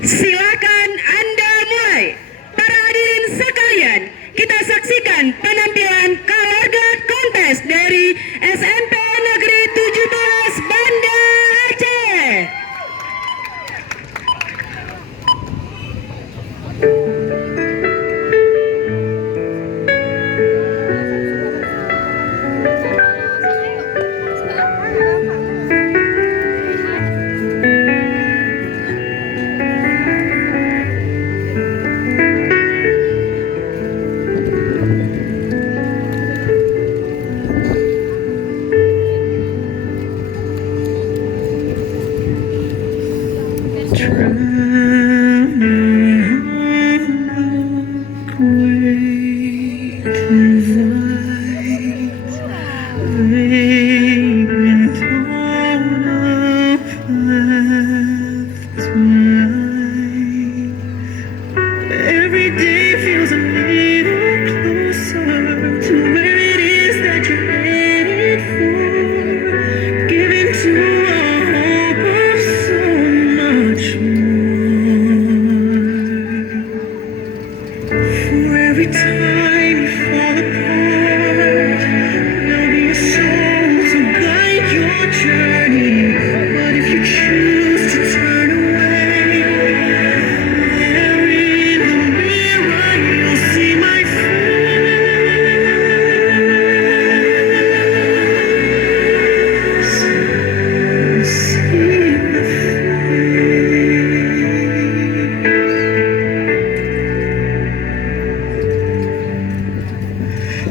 Silakan Anda mulai. Para hadirin sekalian, kita saksikan penampilan keluarga kontes dari SMP Negeri 17 Banda Aceh. Every day feels a little closer to where it is that you're headed for. Giving to a hope of so much more. For every time you fall apart, there'll be a soul to guide your journey. But if you choose to turn away, there in the mirror you'll see my face. See the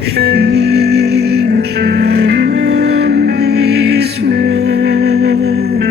Think you're on this road,